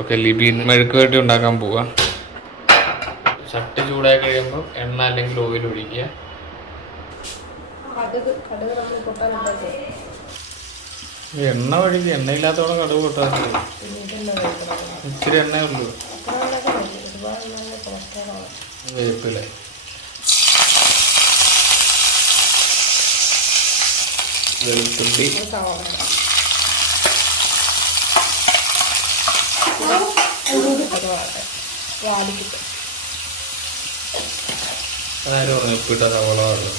Okay Libi മെഴുക്ക് വേണ്ടി ഉണ്ടാക്കാൻ പോവുക ചട്ടി ചൂടായി കഴിയുമ്പോൾ എണ്ണ അല്ലെങ്കിൽ ഓയിൽ ഒഴിക്കുക. എണ്ണ ഒഴിക്കുക എണ്ണയില്ലാത്തോളം കടുക് പൊട്ടാൻ ഇച്ചിരി എണ്ണയേ ഉള്ളൂ. വേപ്പില വെളുത്തുള്ളി. വരണം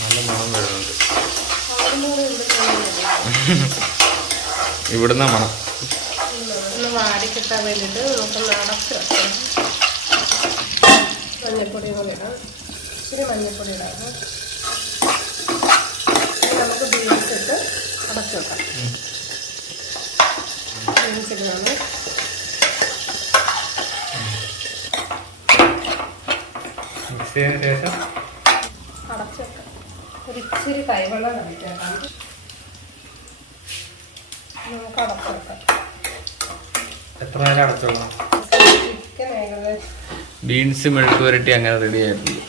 നല്ല മണം വരുന്നുണ്ട്. ഇവിടുന്ന മണം. നമുക്ക് അടച്ച് വെക്കണം മഞ്ഞൾപ്പൊടി കൂടി ഇടാം. ഇച്ചിരി മഞ്ഞൾപ്പൊടി ഇടാം ഇനി നമുക്ക് ബീൻസ് ഇട്ട് അടച്ച് വെക്കാം മിക്സ് ചെയ്തതിന് ശേഷം അടച്ച് വെക്കാം ഒരു ഇച്ചിരി കൈവെള്ളം കഴിക്കാം നമുക്ക് അടച്ച് വെക്കാം എത്ര നേരം അടച്ചോളാം? ചിക്കൻ ഏകദേശം ബീൻസ് മെഴുക്ക് പുരട്ടി അങ്ങനെ റെഡി ആയിട്ടുണ്ട്.